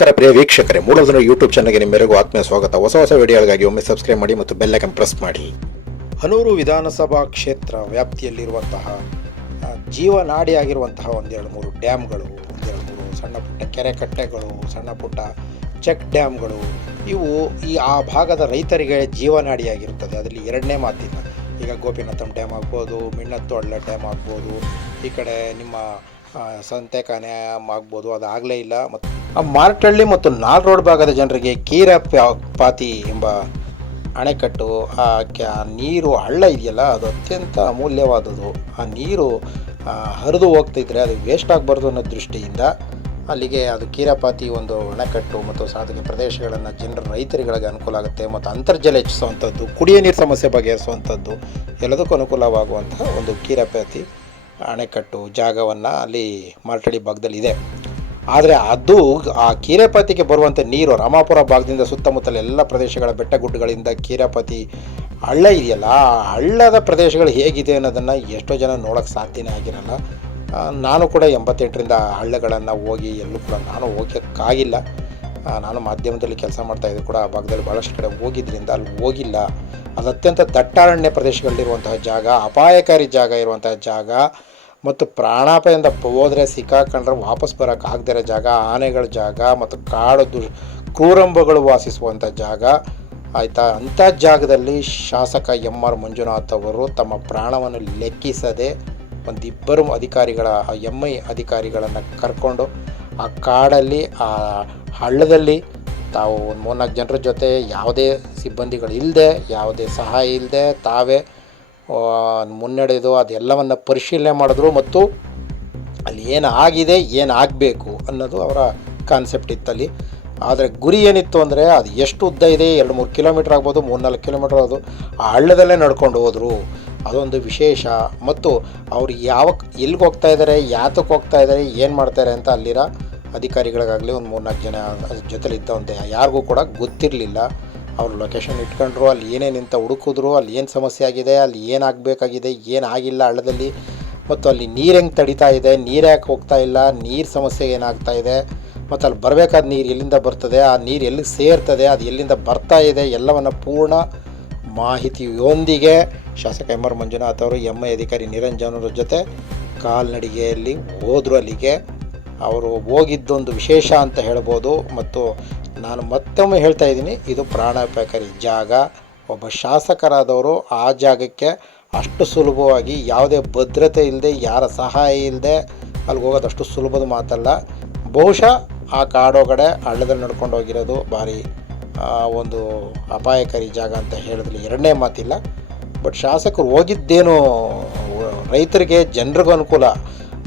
ನಮಸ್ಕಾರ ಪ್ರಿಯ ವೀಕ್ಷಕರೇ ಮೂಲಧನ ಯೂಟ್ಯೂಬ್ ಚಾನಲ್ಗೆ ನಿಮ್ಮೆಲ್ಲರಿಗೂ ಆತ್ಮೀಯ ಸ್ವಾಗತ. ಹೊಸ ಹೊಸ ವಿಡಿಯೋಗಳಿಗಾಗಿ ಒಮ್ಮೆ ಸಬ್ಸ್ಕ್ರೈಬ್ ಮಾಡಿ ಮತ್ತು ಬೆಲ್ ಐಕನ್ ಪ್ರೆಸ್ ಮಾಡಿ. ಹನೂರು ವಿಧಾನಸಭಾ ಕ್ಷೇತ್ರ ವ್ಯಾಪ್ತಿಯಲ್ಲಿರುವಂತಹ ಜೀವನಾಡಿಯಾಗಿರುವಂತಹ ಒಂದೆರಡು ಮೂರು ಡ್ಯಾಮ್ಗಳು, ಒಂದೆರಡು ಮೂರು ಸಣ್ಣ ಪುಟ್ಟ ಕೆರೆ ಕಟ್ಟೆಗಳು ಸಣ್ಣ ಪುಟ್ಟ ಚೆಕ್ ಡ್ಯಾಮ್ಗಳು, ಇವು ಈ ಆ ಭಾಗದ ರೈತರಿಗೆ ಜೀವನಾಡಿಯಾಗಿರುತ್ತದೆ. ಅದರಲ್ಲಿ ಎರಡನೇ ಮಾತಿಲ್ಲ. ಈಗ ಗೋಪಿನಾಥಂ ಡ್ಯಾಮ್ ಆಗ್ಬೋದು ಮಿಣ್ಣತ್ತೊಳ್ಳೆ ಡ್ಯಾಮ್ ಆಗ್ಬೋದು, ಈ ಕಡೆ ನಿಮ್ಮ ಸಂತೆಕಾನೆ ಆಗ್ಬೋದು, ಅದು ಆಗಲೇ ಇಲ್ಲ. ಮತ್ತು ಆ ಮಾರ್ಟಳ್ಳಿ ಮತ್ತು ನಾಲ್ ರೋಡ್ ಭಾಗದ ಜನರಿಗೆ ಕೀರ ಪಾತಿ ಎಂಬ ಅಣೆಕಟ್ಟು, ಆ, ಕ್ಯಾ, ನೀರು ಹಳ್ಳ ಇದೆಯಲ್ಲ, ಅದು ಅತ್ಯಂತ ಅಮೂಲ್ಯವಾದದ್ದು. ಆ ನೀರು ಹರಿದು ಹೋಗ್ತಿದ್ರೆ ಅದು ವೇಸ್ಟ್ ಆಗಬಾರ್ದು ಅನ್ನೋ ದೃಷ್ಟಿಯಿಂದ ಅಲ್ಲಿಗೆ ಅದು ಕೀರಪಾತಿ ಒಂದು ಅಣೆಕಟ್ಟು ಮತ್ತು ಸಾಧಕ ಪ್ರದೇಶಗಳನ್ನು ಜನರ ರೈತರುಗಳಿಗೆ ಅನುಕೂಲ ಆಗುತ್ತೆ ಮತ್ತು ಅಂತರ್ಜಲ ಹೆಚ್ಚಿಸುವಂಥದ್ದು, ಕುಡಿಯೋ ನೀರು ಸಮಸ್ಯೆ ಬಗೆಹರಿಸುವಂಥದ್ದು ಎಲ್ಲದಕ್ಕೂ ಅನುಕೂಲವಾಗುವಂತಹ ಒಂದು ಕೀರಪಾತಿ ಅಣೆಕಟ್ಟು ಜಾಗವನ್ನು ಅಲ್ಲಿ ಮಾರ್ಟಳ್ಳಿ ಭಾಗದಲ್ಲಿ ಇದೆ. ಆದರೆ ಅದು ಆ ಕೀರೆಪಾತಿಗೆ ಬರುವಂಥ ನೀರು ರಾಮಾಪುರ ಭಾಗದಿಂದ ಸುತ್ತಮುತ್ತಲ ಎಲ್ಲ ಪ್ರದೇಶಗಳ ಬೆಟ್ಟ ಗುಡ್ಡಗಳಿಂದ ಕೀರೆಪಾತಿ ಹಳ್ಳ ಇದೆಯಲ್ಲ, ಆ ಹಳ್ಳದ ಪ್ರದೇಶಗಳು ಹೇಗಿದೆ ಅನ್ನೋದನ್ನು ಎಷ್ಟೋ ಜನ ನೋಡೋಕ್ಕೆ ಸಾಧ್ಯನೇ ಆಗಿರಲ್ಲ. ನಾನು ಕೂಡ ಎಂಬತ್ತೆಂಟರಿಂದ ಹಳ್ಳಗಳನ್ನು ಹೋಗಿ ಎಲ್ಲೂ ಕೂಡ ನಾನು ಹೋಗೋಕ್ಕಾಗಿಲ್ಲ ನಾನು ಮಾಧ್ಯಮದಲ್ಲಿ ಕೆಲಸ ಮಾಡ್ತಾಯಿದ್ದೆ ಕೂಡ, ಆ ಭಾಗದಲ್ಲಿ ಭಾಳಷ್ಟು ಕಡೆ ಹೋಗಿದ್ದರಿಂದ ಅಲ್ಲಿ ಹೋಗಿಲ್ಲ. ಅದು ಅತ್ಯಂತ ದಟ್ಟಾರಣ್ಯ ಪ್ರದೇಶಗಳಲ್ಲಿರುವಂತಹ ಜಾಗ, ಅಪಾಯಕಾರಿ ಜಾಗ ಇರುವಂತಹ ಜಾಗ ಮತ್ತು ಪ್ರಾಣಾಪಾಯದಿಂದ ಹೋದರೆ ಸಿಕ್ಕಾಕೊಂಡ್ರೆ ವಾಪಸ್ ಬರೋಕೆ ಇರೋ ಜಾಗ, ಆನೆಗಳ ಜಾಗ ಮತ್ತು ಕಾಡು ದು ಕ್ರೂರಂಬಗಳು ವಾಸಿಸುವಂಥ ಜಾಗ. ಆಯಿತಾ? ಅಂಥ ಜಾಗದಲ್ಲಿ ಶಾಸಕ ಎಂ ಆರ್ ಮಂಜುನಾಥ್ ಅವರು ತಮ್ಮ ಪ್ರಾಣವನ್ನು ಲೆಕ್ಕಿಸದೆ ಒಂದಿಬ್ಬರು ಅಧಿಕಾರಿಗಳ ಎಂ ಐ ಅಧಿಕಾರಿಗಳನ್ನು ಕರ್ಕೊಂಡು ಆ ಕಾಡಲ್ಲಿ ಆ ಹಳ್ಳದಲ್ಲಿ ತಾವು ಒಂದು ಮೂರ್ನಾಲ್ಕು ಜನರ ಜೊತೆ ಯಾವುದೇ ಸಿಬ್ಬಂದಿಗಳು ಇಲ್ಲದೆ ಯಾವುದೇ ಸಹಾಯ ಇಲ್ಲದೆ ತಾವೇ ಮುನ್ನಡೆದು ಅದೆಲ್ಲವನ್ನು ಪರಿಶೀಲನೆ ಮಾಡಿದ್ರು ಮತ್ತು ಅಲ್ಲಿ ಏನು ಆಗಿದೆ, ಏನು ಆಗಬೇಕು ಅನ್ನೋದು ಅವರ ಕಾನ್ಸೆಪ್ಟ್ ಇತ್ತಲ್ಲಿ ಆದರೆ ಗುರಿ ಏನಿತ್ತು ಅಂದರೆ ಅದು ಎಷ್ಟು ಉದ್ದ ಇದೆ, ಎರಡು ಮೂರು ಕಿಲೋಮೀಟ್ರ್ ಆಗ್ಬೋದು, ಮೂರ್ನಾಲ್ಕು ಕಿಲೋಮೀಟ್ರ್ ಅದು ಆ ಹಳ್ಳದಲ್ಲೇ ನಡ್ಕೊಂಡು ಹೋದರು. ಅದೊಂದು ವಿಶೇಷ. ಮತ್ತು ಅವ್ರು ಯಾವ ಎಲ್ಲಿಗೆ ಹೋಗ್ತಾ ಇದ್ದಾರೆ ಯಾತಕ್ಕೆ ಹೋಗ್ತಾ ಇದ್ದಾರೆ ಏನು ಮಾಡ್ತಾರೆ ಅಂತ ಅಲ್ಲಿರೋ ಅಧಿಕಾರಿಗಳಿಗಾಗಲಿ ಒಂದು ಮೂರ್ನಾಲ್ಕು ಜನ ಜೊತೆಲಿ ಇದ್ದವಂತೆ ಯಾರಿಗೂ ಕೂಡ ಗೊತ್ತಿರಲಿಲ್ಲ. ಅವರು ಲೊಕೇಶನ್ ಇಟ್ಕೊಂಡ್ರು, ಅಲ್ಲಿ ಏನೇನು ಅಂತ ಹುಡುಕಿದ್ರು, ಅಲ್ಲಿ ಏನು ಸಮಸ್ಯೆ ಆಗಿದೆ, ಅಲ್ಲಿ ಏನಾಗಬೇಕಾಗಿದೆ ಏನಾಗಿಲ್ಲ ಹಳ್ಳದಲ್ಲಿ. ಮತ್ತು ಅಲ್ಲಿ ನೀರು ಹೆಂಗೆ ತಡಿತಾ ಇದೆ, ನೀರು ಯಾಕೆ ಹೋಗ್ತಾ ಇಲ್ಲ, ನೀರು ಸಮಸ್ಯೆ ಏನಾಗ್ತಾ ಇದೆ. ಮತ್ತು ಅಲ್ಲಿ ಬರಬೇಕಾದ ನೀರು ಎಲ್ಲಿಂದ ಬರ್ತದೆ, ಆ ನೀರು ಎಲ್ಲಿ ಸೇರ್ತದೆ, ಅದು ಎಲ್ಲಿಂದ ಬರ್ತಾ ಇದೆ, ಎಲ್ಲವನ್ನು ಪೂರ್ಣ ಮಾಹಿತಿಯೊಂದಿಗೆ ಶಾಸಕ ಎಂ ಆರ್ ಮಂಜುನಾಥ್ ಅವರು ಎಂ ಐ ಅಧಿಕಾರಿ ನಿರಂಜನವ್ರ ಜೊತೆ ಕಾಲ್ನಡಿಗೆಯಲ್ಲಿ ಹೋದರು ಅಲ್ಲಿಗೆ. ಅವರು ಹೋಗಿದ್ದೊಂದು ವಿಶೇಷ ಅಂತ ಹೇಳ್ಬೋದು. ಮತ್ತು ನಾನು ಮತ್ತೊಮ್ಮೆ ಹೇಳ್ತಾ ಇದ್ದೀನಿ, ಇದು ಪ್ರಾಣಾಪಾಯಕಾರಿ ಜಾಗ. ಒಬ್ಬ ಶಾಸಕರಾದವರು ಆ ಜಾಗಕ್ಕೆ ಅಷ್ಟು ಸುಲಭವಾಗಿ ಯಾವುದೇ ಭದ್ರತೆ ಇಲ್ಲದೆ, ಯಾರ ಸಹಾಯ ಇಲ್ಲದೆ ಅಲ್ಲಿಗೆ ಹೋಗೋದು ಅಷ್ಟು ಸುಲಭದ ಮಾತಲ್ಲ. ಬಹುಶಃ ಆ ಕಾಡೋಗಡೆ ಹಳ್ಳದಲ್ಲಿ ನಡ್ಕೊಂಡು ಹೋಗಿರೋದು ಭಾರಿ ಒಂದು ಅಪಾಯಕಾರಿ ಜಾಗ ಅಂತ ಹೇಳಿದ್ರೆ ಎರಡನೇ ಮಾತಿಲ್ಲ. ಬಟ್ ಶಾಸಕರು ಹೋಗಿದ್ದೇನು, ರೈತರಿಗೆ ಜನರಿಗೂ ಅನುಕೂಲ.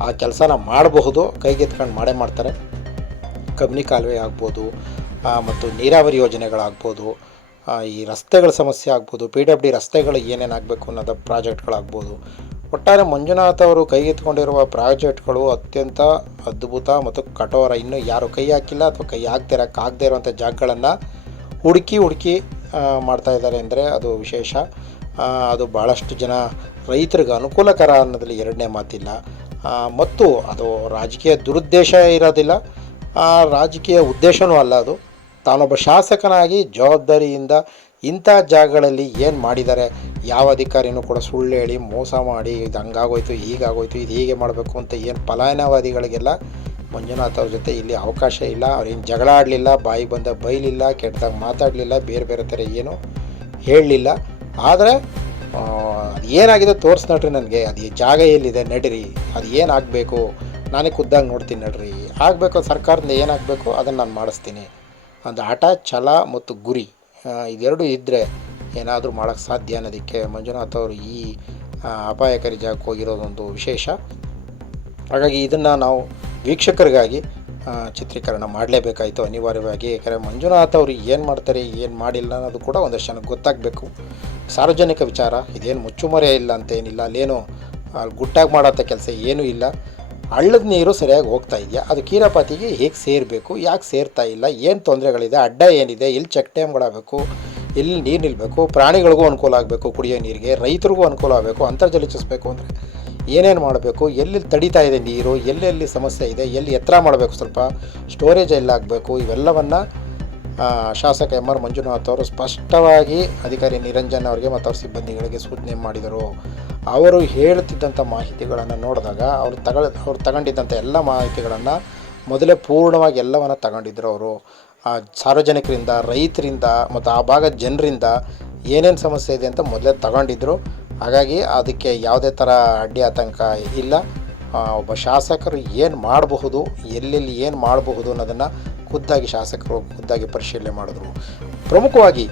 ಆ ಕೆಲಸನ ಮಾಡಬಹುದು ಕೈಗೆತ್ಕೊಂಡು ಮಾಡೇ ಮಾಡ್ತಾರೆ. ಕಬ್ನಿ ಕಾಲುವೆ ಆಗ್ಬೋದು ಮತ್ತು ನೀರಾವರಿ ಯೋಜನೆಗಳಾಗ್ಬೋದು ಈ ರಸ್ತೆಗಳ ಸಮಸ್ಯೆ ಆಗ್ಬೋದು, ಪಿ ಡಬ್ಲ್ಯೂ ಡಿ ರಸ್ತೆಗಳು ಏನೇನಾಗಬೇಕು ಅನ್ನೋದು ಪ್ರಾಜೆಕ್ಟ್ಗಳಾಗ್ಬೋದು. ಒಟ್ಟಾರೆ ಮಂಜುನಾಥ್ ಅವರು ಕೈಗೆತ್ಕೊಂಡಿರುವ ಪ್ರಾಜೆಕ್ಟ್ಗಳು ಅತ್ಯಂತ ಅದ್ಭುತ ಮತ್ತು ಕಠೋರ. ಇನ್ನೂ ಯಾರು ಕೈ ಹಾಕಿಲ್ಲ ಅಥವಾ ಕೈ ಹಾಕ್ದಿರೋಕ್ಕಾಗದೇ ಇರುವಂಥ ಜಾಗಗಳನ್ನು ಹುಡುಕಿ ಹುಡುಕಿ ಮಾಡ್ತಾ ಇದ್ದಾರೆ ಅಂದರೆ ಅದು ವಿಶೇಷ. ಅದು ಭಾಳಷ್ಟು ಜನ ರೈತರಿಗೆ ಅನುಕೂಲಕರ ಅನ್ನೋದ್ರಲ್ಲಿ ಎರಡನೇ ಮಾತಿಲ್ಲ. ಮತ್ತು ಅದು ರಾಜಕೀಯ ದುರುದ್ದೇಶ ಇರೋದಿಲ್ಲ. ರಾಜಕೀಯ ಉದ್ದೇಶವೂ ಅಲ್ಲ ಅದು. ತಾನೊಬ್ಬ ಶಾಸಕನಾಗಿ ಜವಾಬ್ದಾರಿಯಿಂದ ಇಂಥ ಜಾಗಗಳಲ್ಲಿ ಏನು ಮಾಡಿದ್ದಾರೆ? ಯಾವ ಅಧಿಕಾರಿನೂ ಕೂಡ ಸುಳ್ಳು ಹೇಳಿ ಮೋಸ ಮಾಡಿ ಇದು ಹಂಗಾಗೋಯ್ತು, ಹೀಗಾಗೋಯ್ತು, ಇದು ಹೀಗೆ ಮಾಡಬೇಕು ಅಂತ ಏನು ಪಲಾಯನವಾದಿಗಳಿಗೆಲ್ಲ ಮಂಜುನಾಥ್ ಅವ್ರ ಜೊತೆ ಇಲ್ಲಿ ಅವಕಾಶ ಇಲ್ಲ. ಅವ್ರೇನು ಜಗಳ ಆಡಲಿಲ್ಲ, ಬಾಯಿ ಬಂದ ಬೈಲಿಲ್ಲ, ಕೆಟ್ಟದಾಗ ಮಾತಾಡಲಿಲ್ಲ, ಬೇರೆ ಬೇರೆ ಥರ ಏನು ಹೇಳಲಿಲ್ಲ. ಆದರೆ ಅದು ಏನಾಗಿದೆ ತೋರಿಸ್ ನೋಡ್ರಿ ನನಗೆ. ಅದು ಈ ಜಾಗ ಎಲ್ಲಿದೆ, ನಡೀರಿ. ಅದು ಏನಾಗಬೇಕು? ನಾನೇ ಖುದ್ದಾಗಿ ನೋಡ್ತೀನಿ ನಡ್ರಿ. ಆಗಬೇಕು ಸರ್ಕಾರದಿಂದ ಏನಾಗಬೇಕು? ಅದನ್ನು ನಾನು ಮಾಡಿಸ್ತೀನಿ. ಒಂದು ಹಠ, ಛಲ ಮತ್ತು ಗುರಿ. ಇದೆರಡೂ ಇದ್ದರೆ ಏನಾದರೂ ಮಾಡೋಕ್ಕೆ ಸಾಧ್ಯ ಅನ್ನೋದಕ್ಕೆ ಮಂಜುನಾಥ್ ಅವರು ಈ ಅಪಾಯಕಾರಿ ಜಾಗಕ್ಕೆ ಹೋಗಿರೋದೊಂದು ವಿಶೇಷ. ಹಾಗಾಗಿ ಇದನ್ನು ನಾವು ವೀಕ್ಷಕರಿಗಾಗಿ ಚಿತ್ರೀಕರಣ ಮಾಡಲೇಬೇಕಾಯಿತು. ಅನಿವಾರ್ಯವಾಗಿ ಯಾಕಂದರೆ ಮಂಜುನಾಥ್ ಅವರು ಏನು ಮಾಡ್ತಾರೆ, ಏನು ಮಾಡಿಲ್ಲ ಅನ್ನೋದು ಕೂಡ ಒಂದಷ್ಟು ಜನಕ್ಕೆ ಗೊತ್ತಾಗಬೇಕು. ಸಾರ್ವಜನಿಕ ವಿಚಾರ, ಇದೇನು ಮುಚ್ಚುಮರೆ ಇಲ್ಲ ಅಂತೇನಿಲ್ಲ. ಅಲ್ಲೇನು ಅಲ್ಲಿ ಗುಟ್ಟಾಗಿ ಮಾಡೋಂಥ ಕೆಲಸ ಏನೂ ಇಲ್ಲ. ಹಳ್ಳದ ನೀರು ಸರಿಯಾಗಿ ಹೋಗ್ತಾ ಇದೆಯಾ? ಅದು ಕೀರಪಾತಿಗೆ ಹೇಗೆ ಸೇರಬೇಕು? ಯಾಕೆ ಸೇರ್ತಾ ಇಲ್ಲ? ಏನು ತೊಂದರೆಗಳಿದೆ? ಅಡ್ಡ ಏನಿದೆ? ಎಲ್ಲಿ ಚೆಕ್ ಡ್ಯಾಮ್ಗಳಾಗಬೇಕು ಎಲ್ಲಿ ನೀರು ನಿಲ್ಲಬೇಕು ಪ್ರಾಣಿಗಳಿಗೂ ಅನುಕೂಲ ಆಗಬೇಕು ಕುಡಿಯೋ ನೀರಿಗೆ, ರೈತರಿಗೂ ಅನುಕೂಲ ಆಗಬೇಕು, ಅಂತರ್ಜಲ ಹೆಚ್ಚಿಸ್ಬೇಕು ಅಂದರೆ ಏನೇನು ಮಾಡಬೇಕು, ಎಲ್ಲೆಲ್ಲಿ ತಡೀತಾ ಇದೆ ನೀರು, ಎಲ್ಲೆಲ್ಲಿ ಸಮಸ್ಯೆ ಇದೆ, ಎಲ್ಲಿ ಎತ್ತರ ಮಾಡಬೇಕು ಸ್ವಲ್ಪ ಸ್ಟೋರೇಜ್ ಎಲ್ಲಾಗಬೇಕು ಇವೆಲ್ಲವನ್ನು ಶಾಸಕ ಎಂ ಆರ್ ಮಂಜುನಾಥ್ ಅವರು ಸ್ಪಷ್ಟವಾಗಿ ಅಧಿಕಾರಿ ನಿರಂಜನ್ ಅವರಿಗೆ ಮತ್ತು ಅವ್ರ ಸಿಬ್ಬಂದಿಗಳಿಗೆ ಸೂಚನೆ ಮಾಡಿದರು. ಅವರು ಹೇಳುತ್ತಿದ್ದಂಥ ಮಾಹಿತಿಗಳನ್ನು ನೋಡಿದಾಗ, ಅವರು ತಗೊಳ್, ಅವ್ರು ತಗೊಂಡಿದ್ದಂಥ ಎಲ್ಲ ಮಾಹಿತಿಗಳನ್ನು ಮೊದಲೇ ಪೂರ್ಣವಾಗಿ ಎಲ್ಲವನ್ನು ತಗೊಂಡಿದ್ರು ಅವರು. ಆ, ಸಾರ್ವಜನಿಕರಿಂದ, ರೈತರಿಂದ ಮತ್ತು ಆ ಭಾಗದ ಜನರಿಂದ ಏನೇನು ಸಮಸ್ಯೆ ಇದೆ ಅಂತ ಮೊದಲೇ ತಗೊಂಡಿದ್ರು. ಹಾಗಾಗಿ ಅದಕ್ಕೆ ಯಾವುದೇ ಥರ ಅಡ್ಡಿ ಆತಂಕ ಇಲ್ಲ. ಒಬ್ಬ ಶಾಸಕರು ಏನು ಮಾಡಬಹುದು, ಎಲ್ಲೆಲ್ಲಿ ಏನು ಮಾಡಬಹುದು ಅನ್ನೋದನ್ನು ಖುದ್ದಾಗಿ ಶಾಸಕರು ಖುದ್ದಾಗಿ ಪರಿಶೀಲನೆ ಮಾಡಿದ್ರು. ಪ್ರಮುಖವಾಗಿ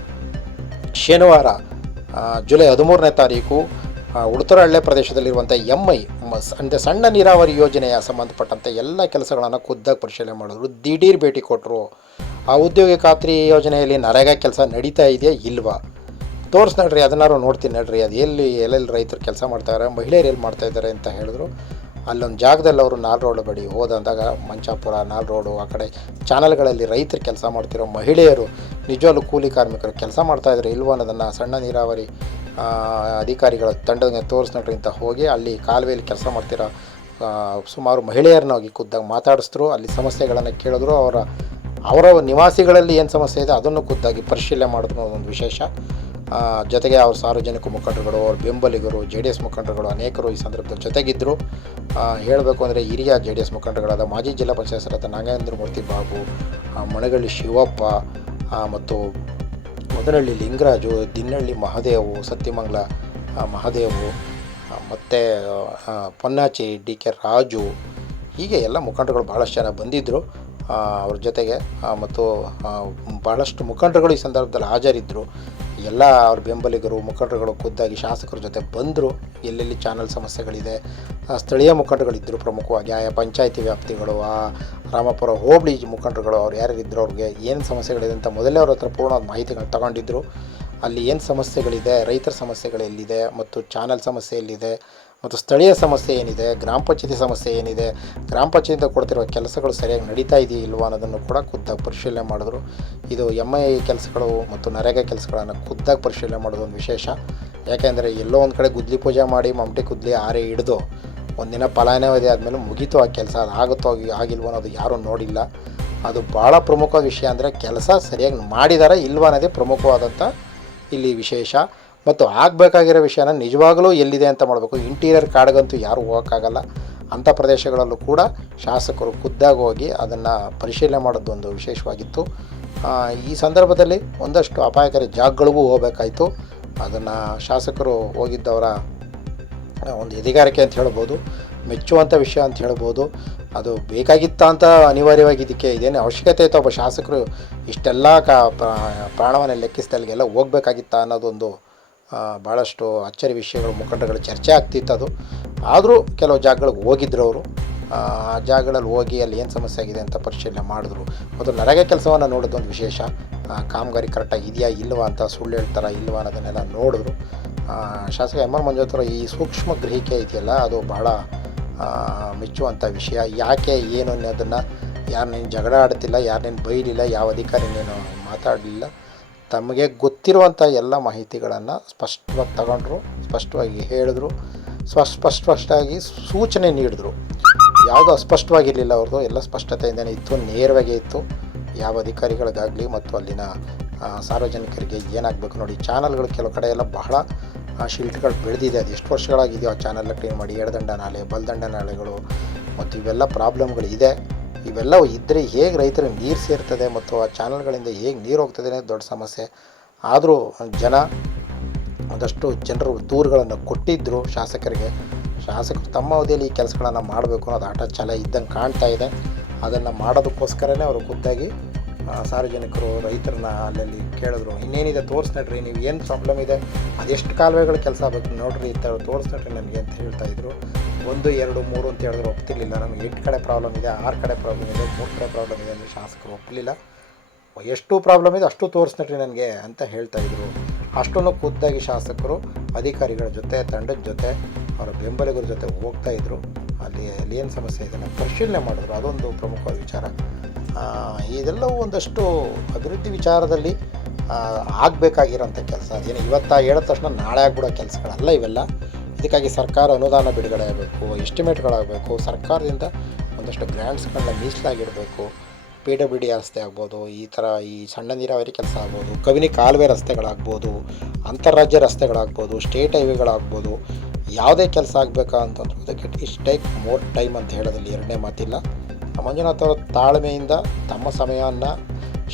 ಶನಿವಾರ ಜುಲೈ ಹದಿಮೂರನೇ ತಾರೀಕು ಉಡುತರಹಳ್ಳಿ ಪ್ರದೇಶದಲ್ಲಿರುವಂಥ ಎಂ ಐ ಅಂದರೆ ಸಣ್ಣ ನೀರಾವರಿ ಯೋಜನೆಯ ಸಂಬಂಧಪಟ್ಟಂಥ ಎಲ್ಲ ಕೆಲಸಗಳನ್ನು ಖುದ್ದಾಗಿ ಪರಿಶೀಲನೆ ಮಾಡಿದ್ರು. ದಿಢೀರ್ ಭೇಟಿ ಕೊಟ್ಟರು ಆ ಉದ್ಯೋಗ ಖಾತ್ರಿ ಯೋಜನೆಯಲ್ಲಿ ನರೇಗಾ ಕೆಲಸ ನಡೀತಾ ಇದೆಯಾ ಇಲ್ವಾ? ತೋರ್ಸ್ ನಡ್ರಿ, ಅದನ್ನಾರು ನೋಡ್ತೀನಿ ನಡ್ರಿ. ಅದು ಎಲ್ಲಿ, ಎಲ್ಲೆಲ್ಲಿ ರೈತರು ಕೆಲಸ ಮಾಡ್ತಾರೆ ಮಹಿಳೆಯರು ಎಲ್ಲಿ ಮಾಡ್ತಾ ಇದ್ದಾರೆ ಅಂತ ಹೇಳಿದ್ರು. ಅಲ್ಲೊಂದು ಜಾಗದಲ್ಲಿ ಅವರು ನಾಲ್ ರೋಡ್ ಬಡಿ ಹೋದಂದಾಗ ಮಂಚಾಪುರ, ನಾಲ್ ರೋಡು ಆ ಕಡೆ ಚಾನಲ್ಗಳಲ್ಲಿ ರೈತರು ಕೆಲಸ ಮಾಡ್ತಿರೋ ಮಹಿಳೆಯರು, ನಿಜವಾಗ್ಲೂ ಕೂಲಿ ಕಾರ್ಮಿಕರು ಕೆಲಸ ಮಾಡ್ತಾಯಿದ್ರು ಇಲ್ವೋ ಅನ್ನೋದನ್ನು ಸಣ್ಣ ನೀರಾವರಿ ಅಧಿಕಾರಿಗಳ ತಂಡದ ತೋರ್ಸ್ ನಡ್ರಿ ಅಂತ ಹೋಗಿ ಅಲ್ಲಿ ಕಾಲುವೆಯಲ್ಲಿ ಕೆಲಸ ಮಾಡ್ತಿರೋ ಸುಮಾರು ಮಹಿಳೆಯರನ್ನ ಹೋಗಿ ಖುದ್ದಾಗಿ ಮಾತಾಡಿಸಿದ್ರು. ಅಲ್ಲಿ ಸಮಸ್ಯೆಗಳನ್ನು ಕೇಳಿದ್ರು. ಅವರ ಅವರ ನಿವಾಸಿಗಳಲ್ಲಿ ಏನು ಸಮಸ್ಯೆ ಇದೆ ಅದನ್ನು ಖುದ್ದಾಗಿ ಪರಿಶೀಲನೆ ಮಾಡೋದು ಒಂದು ವಿಶೇಷ. ಜೊತೆಗೆ ಅವ್ರ ಸಾರ್ವಜನಿಕ ಮುಖಂಡರುಗಳು, ಅವ್ರ ಬೆಂಬಲಿಗರು, ಜೆ ಡಿ ಎಸ್ ಮುಖಂಡರುಗಳು ಅನೇಕರು ಈ ಸಂದರ್ಭದಲ್ಲಿ ಜೊತೆಗಿದ್ದರು ಹೇಳಬೇಕು ಅಂದರೆ ಹಿರಿಯ ಜೆ ಡಿ ಎಸ್ ಮುಖಂಡರುಗಳಾದ ಮಾಜಿ ಜಿಲ್ಲಾ ಪಂಚಾಯತ್ ಸದಸ್ಯರಾದ ನಾಗೇಂದ್ರ ಮೂರ್ತಿ ಬಾಬು ಮಣಗಳ್ಳಿ ಶಿವಪ್ಪ ಮತ್ತು ಮೊದಲಹಳ್ಳಿ ಲಿಂಗರಾಜು ದಿನ್ನಹಳ್ಳಿ ಮಹಾದೇವು ಸತ್ಯಮಂಗಲ ಮಹಾದೇವು ಮತ್ತು ಪೊನ್ನಾಚಿ, ಡಿ ಕೆ ರಾಜು, ಹೀಗೆ ಎಲ್ಲ ಮುಖಂಡರುಗಳು ಭಾಳಷ್ಟು ಜನ ಬಂದಿದ್ದರು ಅವ್ರ ಜೊತೆಗೆ ಮತ್ತು ಭಾಳಷ್ಟು ಮುಖಂಡರುಗಳು ಈ ಸಂದರ್ಭದಲ್ಲಿ ಹಾಜರಿದ್ದರು ಎಲ್ಲ ಅವ್ರ ಬೆಂಬಲಿಗರು, ಮುಖಂಡರುಗಳು ಖುದ್ದಾಗಿ ಶಾಸಕರ ಜೊತೆ ಬಂದರು. ಎಲ್ಲೆಲ್ಲಿ ಚಾನಲ್ ಸಮಸ್ಯೆಗಳಿದೆ ಸ್ಥಳೀಯ ಮುಖಂಡರುಗಳಿದ್ದರು ಪ್ರಮುಖವಾಗಿ, ಆಯಾ ಪಂಚಾಯತಿ ವ್ಯಾಪ್ತಿಗಳು, ಆ ರಾಮಪುರ ಹೋಬಳಿ ಮುಖಂಡರುಗಳು, ಅವ್ರು ಯಾರ್ಯಾರಿದ್ರು, ಅವ್ರಿಗೆ ಏನು ಸಮಸ್ಯೆಗಳಿದೆ ಅಂತ ಮೊದಲೇ ಅವ್ರ ಹತ್ರ ಪೂರ್ಣವಾದ ಮಾಹಿತಿಗಳು ತಗೊಂಡಿದ್ದರು ಅಲ್ಲಿ ಏನು ಸಮಸ್ಯೆಗಳಿದೆ, ರೈತರ ಸಮಸ್ಯೆಗಳೆಲ್ಲಿದೆ ಮತ್ತು ಚಾನಲ್ ಸಮಸ್ಯೆ ಎಲ್ಲಿದೆ, ಮತ್ತು ಸ್ಥಳೀಯ ಸಮಸ್ಯೆ ಏನಿದೆ, ಗ್ರಾಮ ಪಂಚಾಯತಿ ಸಮಸ್ಯೆ ಏನಿದೆ, ಗ್ರಾಮ ಪಂಚಾಯತಿಯಿಂದ ಕೊಡ್ತಿರುವ ಕೆಲಸಗಳು ಸರಿಯಾಗಿ ನಡೀತಾ ಇದೆಯಾ ಇಲ್ವಾ ಅನ್ನೋದನ್ನು ಕೂಡ ಖುದ್ದಾಗಿ ಪರಿಶೀಲನೆ ಮಾಡಿದ್ರು. ಇದು ಎಂ ಐ ಕೆಲಸಗಳು ಮತ್ತು ನರೇಗಾ ಕೆಲಸಗಳನ್ನು ಖುದ್ದಾಗಿ ಪರಿಶೀಲನೆ ಮಾಡೋದು ಒಂದು ವಿಶೇಷ. ಯಾಕೆಂದರೆ ಎಲ್ಲೋ ಒಂದು ಕಡೆ ಗುದ್ಲಿ ಪೂಜೆ ಮಾಡಿ, ಮಮಟಿ ಗುದ್ಲಿ ಆರೆ ಹಿಡಿದು ಒಂದಿನ ಫಲಾನುಭವಿ ಆದಮೇಲೆ ಮುಗೀತು ಆ ಕೆಲಸ, ಅದು ಆಗುತ್ತೋ ಆಗಿ- ಆಗಿಲ್ವೋ ಅನ್ನೋದು ಯಾರೂ ನೋಡಿಲ್ಲ. ಅದು ಭಾಳ ಪ್ರಮುಖವಾದ ವಿಷಯ ಅಂದರೆ ಕೆಲಸ ಸರಿಯಾಗಿ ಮಾಡಿದಾರ ಇಲ್ವಾ ಅನ್ನೋದೇ ಪ್ರಮುಖವಾದಂಥ ಇಲ್ಲಿ ವಿಶೇಷ. ಮತ್ತು ಆಗಬೇಕಾಗಿರೋ ವಿಷಯನ ನಿಜವಾಗಲೂ ಎಲ್ಲಿದೆ ಅಂತ ಮಾಡಬೇಕು. ಇಂಟೀರಿಯರ್ ಕಾಡ್ಗಂತೂ ಯಾರೂ ಹೋಗೋಕ್ಕಾಗಲ್ಲ. ಅಂಥ ಪ್ರದೇಶಗಳಲ್ಲೂ ಕೂಡ ಶಾಸಕರು ಖುದ್ದಾಗಿ ಹೋಗಿ ಅದನ್ನು ಪರಿಶೀಲನೆ ಮಾಡೋದು ಒಂದು ವಿಶೇಷವಾಗಿತ್ತು. ಈ ಸಂದರ್ಭದಲ್ಲಿ ಒಂದಷ್ಟು ಅಪಾಯಕಾರಿ ಜಾಗಗಳಿಗೂ ಹೋಗಬೇಕಾಯಿತು. ಅದನ್ನು ಶಾಸಕರು ಹೋಗಿದ್ದವರ ಒಂದು ಎದೆಗಾರಿಕೆ ಅಂತ ಹೇಳ್ಬೋದು, ಮೆಚ್ಚುವಂಥ ವಿಷಯ ಅಂತ ಹೇಳ್ಬೋದು. ಅದು ಬೇಕಾಗಿತ್ತ ಅಂತ ಅನಿವಾರ್ಯವಾಗಿ ಇದಕ್ಕೆ ಇದೇನು ಅವಶ್ಯಕತೆ ಇತ್ತು ಒಬ್ಬ ಶಾಸಕರು ಇಷ್ಟೆಲ್ಲ ಕ ಪ್ರಾ- ಪ್ರಾಣವನ್ನು ಲೆಕ್ಕಿಸಿದಲ್ಲಿಗೆಲ್ಲ ಹೋಗ್ಬೇಕಾಗಿತ್ತ ಅನ್ನೋದೊಂದು ಭಾಳಷ್ಟು ಅಚ್ಚರಿ ವಿಷಯಗಳು ಮುಖಂಡಗಳು ಚರ್ಚೆ ಆಗ್ತಿತ್ತು ಅದು. ಆದರೂ ಕೆಲವು ಜಾಗಗಳಿಗೆ ಹೋಗಿದ್ರು ಅವರು. ಆ ಜಾಗಗಳಲ್ಲಿ ಹೋಗಿ ಅಲ್ಲಿ ಏನು ಸಮಸ್ಯೆ ಆಗಿದೆ ಅಂತ ಪರಿಶೀಲನೆ ಮಾಡಿದ್ರು. ಮತ್ತು ನರಗೆ ಕೆಲಸವನ್ನು ನೋಡೋದು ಒಂದು ವಿಶೇಷ. ಕಾಮಗಾರಿ ಕರೆಕ್ಟಾಗಿ ಇದೆಯಾ, ಇಲ್ವಾ ಅಂತ ಸುಳ್ಳು ಹೇಳ್ತಾರ, ಇಲ್ವಾ ಅನ್ನೋದನ್ನೆಲ್ಲ ನೋಡಿದ್ರು. ಶಾಸಕ ಎಂ ಆರ್ ಮಂಜುನಾಥ್ ಈ ಸೂಕ್ಷ್ಮ ಗ್ರಹಿಕೆ ಇದೆಯಲ್ಲ, ಅದು ಬಹಳ ಮೆಚ್ಚುವಂಥ ವಿಷಯ. ಯಾಕೆ, ಏನು ಅನ್ನೋದನ್ನು ಯಾರನ್ನೇನು ಜಗಳ ಆಡ್ತಿಲ್ಲ ಯಾರನ್ನೇನು ಬೈಲಿಲ್ಲ, ಯಾವ ಅಧಿಕಾರಿ ನೀನು ಮಾತಾಡಲಿಲ್ಲ. ತಮಗೆ ಗೊತ್ತಿರುವಂಥ ಎಲ್ಲ ಮಾಹಿತಿಗಳನ್ನು ಸ್ಪಷ್ಟವಾಗಿ ತಗೊಂಡ್ರು, ಸ್ಪಷ್ಟವಾಗಿ ಹೇಳಿದ್ರು ಸ್ವಸ್ಪಷ್ಟವಾಗಿ ಸೂಚನೆ ನೀಡಿದ್ರು. ಯಾವುದೂ ಅಸ್ಪಷ್ಟವಾಗಿರಲಿಲ್ಲ ಅವ್ರದ್ದು ಎಲ್ಲ ಸ್ಪಷ್ಟತೆಯಿಂದನೇ ಇತ್ತು, ನೇರವಾಗೇ ಇತ್ತು. ಯಾವ ಅಧಿಕಾರಿಗಳಿಗಾಗಲಿ ಮತ್ತು ಅಲ್ಲಿನ ಸಾರ್ವಜನಿಕರಿಗೆ ಏನಾಗಬೇಕು ನೋಡಿ, ಚಾನಲ್ಗಳು ಕೆಲವು ಕಡೆ ಎಲ್ಲ ಬಹಳ ಶಿಲ್ಟ್ಗಳು ಬೆಳೆದಿದೆ. ಅದು ಎಷ್ಟು ವರ್ಷಗಳಾಗಿದೆಯೋ ಆ ಚಾನಲ್ನ ಕ್ಲೀನ್ ಮಾಡಿ ಎಡದಂಡ ನಾಲೆ ಬಲದಂಡ ನಾಲೆಗಳು ಮತ್ತು ಇವೆಲ್ಲ ಪ್ರಾಬ್ಲಮ್ಗಳು ಇದೆ. ಇವೆಲ್ಲ ಇದ್ದರೆ ಹೇಗೆ ರೈತರಿಗೆ ನೀರು ಸೇರ್ತದೆ ಮತ್ತು ಆ ಚಾನಲ್ಗಳಿಂದ ಹೇಗೆ ನೀರು ಹೋಗ್ತದೆ ಅನ್ನೋದು ದೊಡ್ಡ ಸಮಸ್ಯೆ. ಆದರೂ ಜನ ಒಂದಷ್ಟು ಜನರು ದೂರುಗಳನ್ನು ಕೊಟ್ಟಿದ್ದರು ಶಾಸಕರಿಗೆ. ಶಾಸಕರು ತಮ್ಮ ಅವಧಿಯಲ್ಲಿ ಈ ಕೆಲಸಗಳನ್ನು ಮಾಡಬೇಕು ಅನ್ನೋದು ಆಟ ಛಲ ಇದ್ದಂಗೆ ಕಾಣ್ತಾ ಇದೆ. ಅದನ್ನು ಮಾಡೋದಕ್ಕೋಸ್ಕರನೇ ಅವರು ಖುದ್ದಾಗಿ ಆ, ಸಾರ್ವಜನಿಕರು, ರೈತರನ್ನ ಅಲ್ಲಲ್ಲಿ ಕೇಳಿದ್ರು, ಇನ್ನೇನಿದೆ ತೋರಿಸ್ನಡ್ರಿ ನೀವು ಏನು ಪ್ರಾಬ್ಲಮ್ ಇದೆ? ಅದೆಷ್ಟು ಕಾಲುವೆಗಳು ಕೆಲಸ ಆಗಬೇಕು ನೋಡ್ರಿ, ಈ ಥರ ತೋರಿಸ್ನಡ್ರಿ ನನಗೆ ಅಂತ ಹೇಳ್ತಾ ಇದ್ರು. ಒಂದು, ಎರಡು, ಮೂರು ಅಂತ ಹೇಳಿದ್ರು, ಒಪ್ತಿರ್ಲಿಲ್ಲ ನಮಗೆ. ಎಂಟು ಕಡೆ ಪ್ರಾಬ್ಲಮ್ ಇದೆ, ಆರು ಕಡೆ ಪ್ರಾಬ್ಲಮ್ ಇದೆ, ಮೂರು ಕಡೆ ಪ್ರಾಬ್ಲಮ್ ಇದೆ ಅಂದರೆ ಶಾಸಕರು ಒಪ್ಪಲಿಲ್ಲ ಎಷ್ಟು ಪ್ರಾಬ್ಲಮ್ ಇದೆ, ಅಷ್ಟು ತೋರಿಸ್ನಡ್ರಿ ನನಗೆ ಅಂತ ಹೇಳ್ತಾ ಇದ್ರು. ಅಷ್ಟನ್ನು ಖುದ್ದಾಗಿ ಶಾಸಕರು, ಅಧಿಕಾರಿಗಳ ಜೊತೆ, ತಂಡದ ಜೊತೆ, ಅವರ ಬೆಂಬಲಿಗರ ಜೊತೆ ಹೋಗ್ತಾ ಇದ್ರು. ಅಲ್ಲಿ ಅಲ್ಲಿ ಏನು ಸಮಸ್ಯೆ ಇದೆ ಅಂತ ಪರಿಶೀಲನೆ ಮಾಡಿದ್ರು. ಅದೊಂದು ಪ್ರಮುಖವಾದ ವಿಚಾರ. ಇದೆಲ್ಲವೂ ಒಂದಷ್ಟು ಅಭಿವೃದ್ಧಿ ವಿಚಾರದಲ್ಲಿ ಆಗಬೇಕಾಗಿರೋಂಥ ಕೆಲಸ. ಅದೇನು ಇವತ್ತು ಹೇಳಿದ ತಕ್ಷಣ ನಾಳೆ ಆಗ್ಬಿಡೋ ಕೆಲಸಗಳಲ್ಲ ಇವೆಲ್ಲ. ಇದಕ್ಕಾಗಿ ಸರ್ಕಾರ ಅನುದಾನ ಬಿಡುಗಡೆ ಆಗಬೇಕು ಎಸ್ಟಿಮೇಟ್ಗಳಾಗಬೇಕು ಸರ್ಕಾರದಿಂದ ಒಂದಷ್ಟು ಗ್ರ್ಯಾಂಟ್ಸ್ಗಳನ್ನ ಮೀಸಲಾಗಿಡಬೇಕು ಪಿ ಡಬ್ಲ್ಯೂ ಡಿ ರಸ್ತೆ ಆಗ್ಬೋದು, ಈ ಥರ ಈ ಸಣ್ಣ ನೀರಾವರಿ ಕೆಲಸ ಆಗ್ಬೋದು, ಕವಿನಿ ಕಾಲುವೆ ರಸ್ತೆಗಳಾಗ್ಬೋದು ಅಂತಾರಾಜ್ಯ ರಸ್ತೆಗಳಾಗ್ಬೋದು ಸ್ಟೇಟ್ ಹೈವೇಗಳಾಗ್ಬೋದು ಯಾವುದೇ ಕೆಲಸ ಆಗಬೇಕಾ ಅಂತಂದ್ರೆ ಅದಕ್ಕೆ ಇಟ್ ಟೈಕ್ ಮೋರ್ ಟೈಮ್ ಅಂತ ಹೇಳೋದಲ್ಲಿ ಎರಡನೇ ಮಾತಿಲ್ಲ. ಮಂಜುನಾಥ್ ಅವರ ತಾಳ್ಮೆಯಿಂದ ತಮ್ಮ ಸಮಯವನ್ನು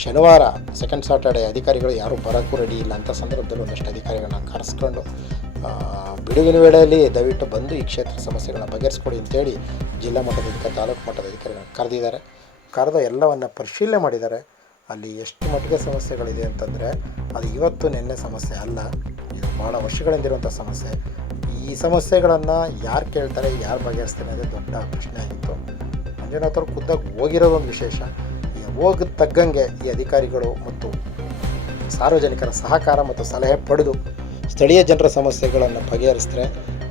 ಶನಿವಾರ ಸೆಕೆಂಡ್ ಸಾಟರ್ಡೆ ಅಧಿಕಾರಿಗಳು ಯಾರೂ ಬರೋಕ್ಕೂ ರೆಡಿ ಇಲ್ಲ ಅಂತ ಸಂದರ್ಭದಲ್ಲಿ ಒಂದಷ್ಟು ಅಧಿಕಾರಿಗಳನ್ನ ಕರೆಸ್ಕೊಂಡು ಬಿಡುವಿನ ವೇಳೆಯಲ್ಲಿ ದಯವಿಟ್ಟು ಬಂದು ಈ ಕ್ಷೇತ್ರ ಸಮಸ್ಯೆಗಳನ್ನ ಬಗೆಹರಿಸ್ಕೊಡಿ ಅಂತೇಳಿ ಜಿಲ್ಲಾ ಮಟ್ಟದ ಅಧಿಕಾರಿ ತಾಲೂಕು ಮಟ್ಟದ ಅಧಿಕಾರಿಗಳನ್ನ ಕರೆದಿದ್ದಾರೆ. ಕರೆದ ಎಲ್ಲವನ್ನು ಪರಿಶೀಲನೆ ಮಾಡಿದ್ದಾರೆ. ಅಲ್ಲಿ ಎಷ್ಟು ಮಟ್ಟಿಗೆ ಸಮಸ್ಯೆಗಳಿದೆ ಅಂತಂದರೆ, ಅದು ಇವತ್ತು ನಿನ್ನೆ ಸಮಸ್ಯೆ ಅಲ್ಲ, ಇದು ಭಾಳ ವರ್ಷಗಳಿಂದಿರುವಂಥ ಸಮಸ್ಯೆ. ಈ ಸಮಸ್ಯೆಗಳನ್ನು ಯಾರು ಕೇಳ್ತಾರೆ, ಯಾರು ಬಗೆಹರಿಸ್ತಾರೆ ಅನ್ನೋದೇ ದೊಡ್ಡ ಪ್ರಶ್ನೆ ಆಗಿತ್ತು. ಮಂಜುನಾಥ್ ಅವ್ರು ಖುದ್ದಾಗಿ ಹೋಗಿರೋದೊಂದು ವಿಶೇಷ. ಈ ಹೋಗಿದ ತగ్గಂಗೆ ಈ ಅಧಿಕಾರಿಗಳು ಮತ್ತು ಸಾರ್ವಜನಿಕರ ಸಹಕಾರ ಮತ್ತು ಸಲಹೆ ಪಡೆದು ಸ್ಥಳೀಯ ಜನರ ಸಮಸ್ಯೆಗಳನ್ನು ಬಗೆಹರಿಸಿದ್ರೆ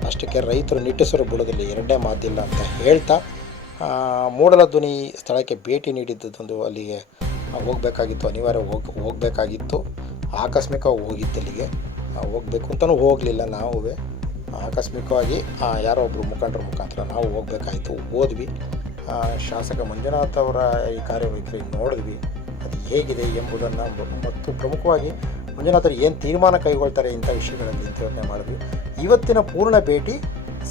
ಅಷ್ಟಕ್ಕೆ ರೈತರು ನಿಟ್ಟುಸಿರು ಬಿಡೋದಿಲ್ಲ ಎರಡನೇ ಮಾತಿಲ್ಲ ಅಂತ ಹೇಳ್ತಾ ಮೂಡಲ ಧ್ವನಿ ಸ್ಥಳಕ್ಕೆ ಭೇಟಿ ನೀಡಿದ್ದೊಂದು ಅಲ್ಲಿಗೆ ಹೋಗಬೇಕಾಗಿತ್ತು, ಅನಿವಾರ್ಯ ಹೋಗಿ, ಹೋಗಬೇಕಾಗಿತ್ತು. ಆಕಸ್ಮಿಕ ಹೋಗಿದ್ದಲ್ಲಿಗೆ ಹೋಗಬೇಕು ಅಂತಲೂ ಹೋಗಲಿಲ್ಲ ನಾವು ಆಕಸ್ಮಿಕವಾಗಿ ಯಾರೋ ಒಬ್ಬರು ಮುಖಂಡರ ಮುಖಾಂತರ ನಾವು ಹೋಗಬೇಕಾಯಿತು, ಹೋದ್ವಿ. ಶಾಸಕ ಮಂಜುನಾಥ್ ಅವರ ಈ ಕಾರ್ಯವೈಖರಿ ನೋಡಿದ್ವಿ. ಅದು ಹೇಗಿದೆ ಎಂಬುದನ್ನು ಮತ್ತು ಪ್ರಮುಖವಾಗಿ ಮಂಜುನಾಥರು ಏನು ತೀರ್ಮಾನ ಕೈಗೊಳ್ತಾರೆ ಇಂಥ ವಿಷಯಗಳಲ್ಲಿ ಅಂತ ಯೋಚನೆ ಮಾಡಿದ್ವಿ. ಇವತ್ತಿನ ಪೂರ್ಣ ಭೇಟಿ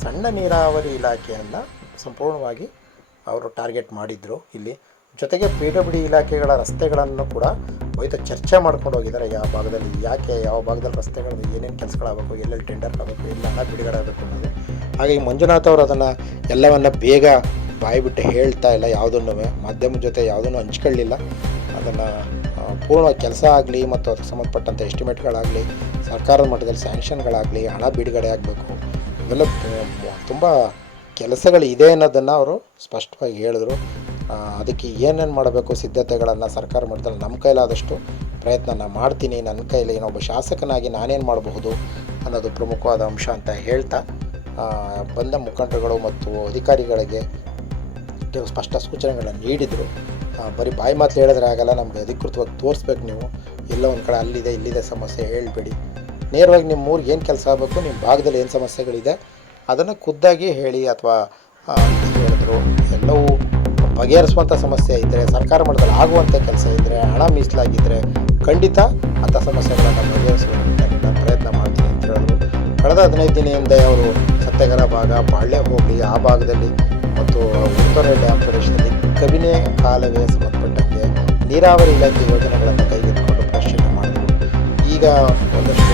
ಸಣ್ಣ ನೀರಾವರಿ ಇಲಾಖೆಯನ್ನು ಸಂಪೂರ್ಣವಾಗಿ ಅವರು ಟಾರ್ಗೆಟ್ ಮಾಡಿದ್ರು ಇಲ್ಲಿ. ಜೊತೆಗೆ ಪಿ ಡಬ್ಲ್ಯೂ ಇಲಾಖೆಗಳ ರಸ್ತೆಗಳನ್ನು ಕೂಡ ಹೋಯ್ತು ಚರ್ಚೆ ಮಾಡ್ಕೊಂಡು ಹೋಗಿದ್ದಾರೆ. ಯಾವ ಭಾಗದಲ್ಲಿ ಯಾಕೆ, ಯಾವ ಭಾಗದಲ್ಲಿ ರಸ್ತೆಗಳು, ಏನೇನು ಕೆಲಸಗಳಾಗಬೇಕು, ಎಲ್ಲೆಲ್ಲಿ ಟೆಂಡರ್ ಆಗಬೇಕು, ಎಲ್ಲ ಹಣ ಬಿಡುಗಡೆ ಆಗಬೇಕು ಅನ್ನೋದು. ಹಾಗಾಗಿ ಮಂಜುನಾಥ್ ಅವರು ಅದನ್ನು ಎಲ್ಲವನ್ನು ಬೇಗ ಬಾಯ್ಬಿಟ್ಟು ಹೇಳ್ತಾ ಇಲ್ಲ ಯಾವುದನ್ನು ಮಾಧ್ಯಮದ ಜೊತೆ ಯಾವುದನ್ನು ಹಂಚ್ಕೊಳ್ಳಿಲ್ಲ. ಅದನ್ನು ಪೂರ್ಣ ಕೆಲಸ ಆಗಲಿ ಮತ್ತು ಅದಕ್ಕೆ ಸಂಬಂಧಪಟ್ಟಂಥ ಎಸ್ಟಿಮೇಟ್ಗಳಾಗಲಿ ಸರ್ಕಾರದ ಮಟ್ಟದಲ್ಲಿ ಸ್ಯಾಂಕ್ಷನ್ಗಳಾಗಲಿ ಹಣ ಬಿಡುಗಡೆ ಆಗಬೇಕು, ಇವೆಲ್ಲ ತುಂಬ ಕೆಲಸಗಳು ಇದೆ ಅನ್ನೋದನ್ನು ಅವರು ಸ್ಪಷ್ಟವಾಗಿ ಹೇಳಿದ್ರು. ಅದಕ್ಕೆ ಏನೇನು ಮಾಡಬೇಕು ಸಿದ್ಧತೆಗಳನ್ನು ಸರ್ಕಾರ ಮಟ್ಟದಲ್ಲಿ ನಮ್ಮ ಕೈಲಾದಷ್ಟು ಪ್ರಯತ್ನ ಮಾಡ್ತೀನಿ. ನನ್ನ ಕೈಲಿ ಏನೊಬ್ಬ ಶಾಸಕನಾಗಿ ನಾನೇನು ಮಾಡಬಹುದು ಅನ್ನೋದು ಪ್ರಮುಖವಾದ ಅಂಶ ಅಂತ ಹೇಳ್ತಾ ಬಂದ ಮುಖಂಡರುಗಳು ಮತ್ತು ಅಧಿಕಾರಿಗಳಿಗೆ ಕೆಲವು ಸ್ಪಷ್ಟ ಸೂಚನೆಗಳನ್ನು ನೀಡಿದರು. ಬರೀ ಬಾಯಿ ಮಾತು ಹೇಳಿದ್ರೆ ಆಗಲ್ಲ, ನಮಗೆ ಅಧಿಕೃತವಾಗಿ ತೋರಿಸ್ಬೇಕು ನೀವು. ಎಲ್ಲ ಒಂದು ಕಡೆ ಅಲ್ಲಿದೆ, ಇಲ್ಲಿದೆ ಸಮಸ್ಯೆ, ಹೇಳಬೇಡಿ. ನೇರವಾಗಿ ನಿಮ್ಮ ಊರಿಗೆ ಏನು ಕೆಲಸ ಆಗಬೇಕು, ನಿಮ್ಮ ಭಾಗದಲ್ಲಿ ಏನು ಸಮಸ್ಯೆಗಳಿದೆ, ಅದನ್ನು ಖುದ್ದಾಗಿ ಹೇಳಿ ಅಥವಾ ಹೇಳಿದ್ರು. ಎಲ್ಲವೂ ಬಗೆಹರಿಸುವಂಥ ಸಮಸ್ಯೆ ಇದ್ದರೆ ಸರ್ಕಾರ ಮಟ್ಟದಲ್ಲಿ ಆಗುವಂಥ ಕೆಲಸ ಇದ್ದರೆ ಹಣ ಮೀಸಲಾಗಿದ್ದರೆ ಖಂಡಿತ ಅಂಥ ಸಮಸ್ಯೆಗಳನ್ನು ಬಗೆಹರಿಸುವಂತೆ ನಾನು ಪ್ರಯತ್ನ ಮಾಡ್ತೀನಿ ಅಂತ ಹೇಳಿದ್ರು ಕಳೆದ ಹದಿನೈದು ದಿನದಿಂದ ಅವರು ಸತ್ಯಗರ ಭಾಗ ಪಾಳ್ಯ ಹೋಗಿ ಆ ಭಾಗದಲ್ಲಿ ಮತ್ತು ಉತ್ತರ ಡ್ಯಾಮ್ ಪ್ರದೇಶದಲ್ಲಿ ಕಬಿನೆ, ಕಾಲುವೆ ಸಂಬಂಧಪಟ್ಟಂತೆ ನೀರಾವರಿ ಇಲಾಖೆ ಯೋಜನೆಗಳನ್ನು ಕೈಗೆತ್ತಿಕೊಂಡು ಪರಿಶೀಲನೆ ಮಾಡಿದರು. ಈಗ ಒಂದಷ್ಟು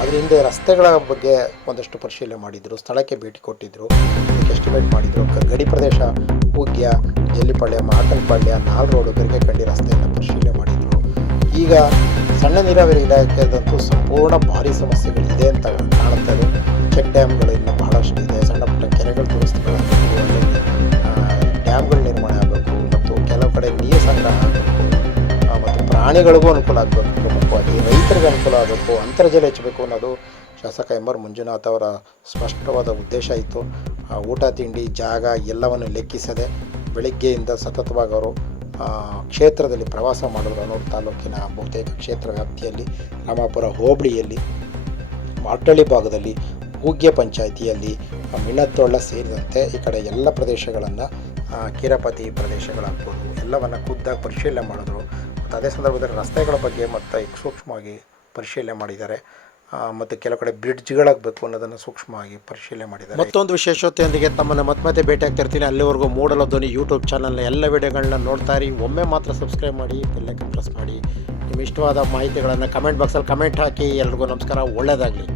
ಅದರ ಹಿಂದೆ ರಸ್ತೆಗಳ ಬಗ್ಗೆ ಒಂದಷ್ಟು ಪರಿಶೀಲನೆ ಮಾಡಿದರು, ಸ್ಥಳಕ್ಕೆ ಭೇಟಿ ಕೊಟ್ಟಿದ್ದರು ಅದಕ್ಕೆ ಎಸ್ಟಿಮೇಟ್ ಮಾಡಿದರು. ಗಡಿ ಪ್ರದೇಶ ಉಗ್ಯ, ಜಲ್ಲಿಪಾಳ್ಯ ಮಾಕನಪಾಳ್ಯ ನಾಲ್ ರೋಡು, ಗರಿಗೆಕಂಡಿ ರಸ್ತೆಯನ್ನು ಪರಿಶೀಲನೆ ಮಾಡಿದರು. ಈಗ ಸಣ್ಣ ನೀರಾವರಿ ಇಲಾಖೆದಂತೂ ಸಂಪೂರ್ಣ ಭಾರಿ ಸಮಸ್ಯೆಗಳಿದೆ ಅಂತ ಕಾಣುತ್ತಾರೆ ಚೆಕ್ ಡ್ಯಾಮ್ಗಳಿಂದ ಬಹಳಷ್ಟು ಇದೆ ಸಣ್ಣ ಪುಟ್ಟ ಕೆರೆಗಳು ಮತ್ತು ಪ್ರಾಣಿಗಳಿಗೂ ಅನುಕೂಲ ಆಗಬೇಕು ಪ್ರಮುಖವಾಗಿ ರೈತರಿಗೆ ಅನುಕೂಲ ಆಗಬೇಕು ಅಂತರ್ಜಲ ಹೆಚ್ಚಬೇಕು ಅನ್ನೋದು ಶಾಸಕ ಎಂ ಆರ್ ಮಂಜುನಾಥ್ ಅವರ ಸ್ಪಷ್ಟವಾದ ಉದ್ದೇಶ ಇತ್ತು. ಆ, ಊಟ ತಿಂಡಿ ಜಾಗ ಎಲ್ಲವನ್ನು ಲೆಕ್ಕಿಸದೆ ಬೆಳಿಗ್ಗೆಯಿಂದ ಸತತವಾಗಿ ಅವರು ಕ್ಷೇತ್ರದಲ್ಲಿ ಪ್ರವಾಸ ಮಾಡಿದ್ರು. ಅನ್ನೋರು ತಾಲೂಕಿನ ಬಹುತೇಕ ಕ್ಷೇತ್ರ ವ್ಯಾಪ್ತಿಯಲ್ಲಿ ರಾಮಾಪುರ ಹೋಬಳಿಯಲ್ಲಿ ಮಾಟಳ್ಳಿ ಭಾಗದಲ್ಲಿ ಹೂಗ್ಯ ಪಂಚಾಯಿತಿಯಲ್ಲಿ ಮಿಣತ್ತೊಳ್ಳ ಸೇರಿದಂತೆ ಈ ಕಡೆ ಎಲ್ಲ ಪ್ರದೇಶಗಳನ್ನು ಕಿರಪತಿ ಪ್ರದೇಶಗಳಾಗ್ಬೋದು, ಎಲ್ಲವನ್ನು ಖುದ್ದಾಗಿ ಪರಿಶೀಲನೆ ಮಾಡಿದ್ರು. ಮತ್ತು ಅದೇ ಸಂದರ್ಭದಲ್ಲಿ ರಸ್ತೆಗಳ ಬಗ್ಗೆ ಮತ್ತು ಸೂಕ್ಷ್ಮವಾಗಿ ಪರಿಶೀಲನೆ ಮಾಡಿದ್ದಾರೆ. ಮತ್ತು ಕೆಲವು ಕಡೆ ಬ್ರಿಡ್ಜ್ಗಳಾಗಬೇಕು ಅನ್ನೋದನ್ನು ಸೂಕ್ಷ್ಮವಾಗಿ ಪರಿಶೀಲನೆ ಮಾಡಿದ್ದಾರೆ. ಮತ್ತೊಂದು ವಿಶೇಷತೆಯೊಂದಿಗೆ ತಮ್ಮನ್ನು ಮತ್ತೆ ಮತ್ತೆ ಭೇಟಿ ಆಗ್ತಿರ್ತೀನಿ. ಅಲ್ಲಿವರೆಗೂ ಮೂಡಲ ಧ್ವನಿ ಯೂಟ್ಯೂಬ್ ಚಾನಲ್ನ ಎಲ್ಲ ವಿಡಿಯೋಗಳನ್ನ ನೋಡ್ತಾ ಇರಿ. ಒಮ್ಮೆ ಮಾತ್ರ ಸಬ್ಸ್ಕ್ರೈಬ್ ಮಾಡಿ ಬೆಲ್ಲೈಕನ್ ಪ್ರೆಸ್ ಮಾಡಿ. ನಿಮ್ಮ ಇಷ್ಟವಾದ ಮಾಹಿತಿಗಳನ್ನು ಕಮೆಂಟ್ ಬಾಕ್ಸಲ್ಲಿ ಕಮೆಂಟ್ ಹಾಕಿ. ಎಲ್ರಿಗೂ ನಮಸ್ಕಾರ. ಒಳ್ಳೆಯದಾಗಲಿ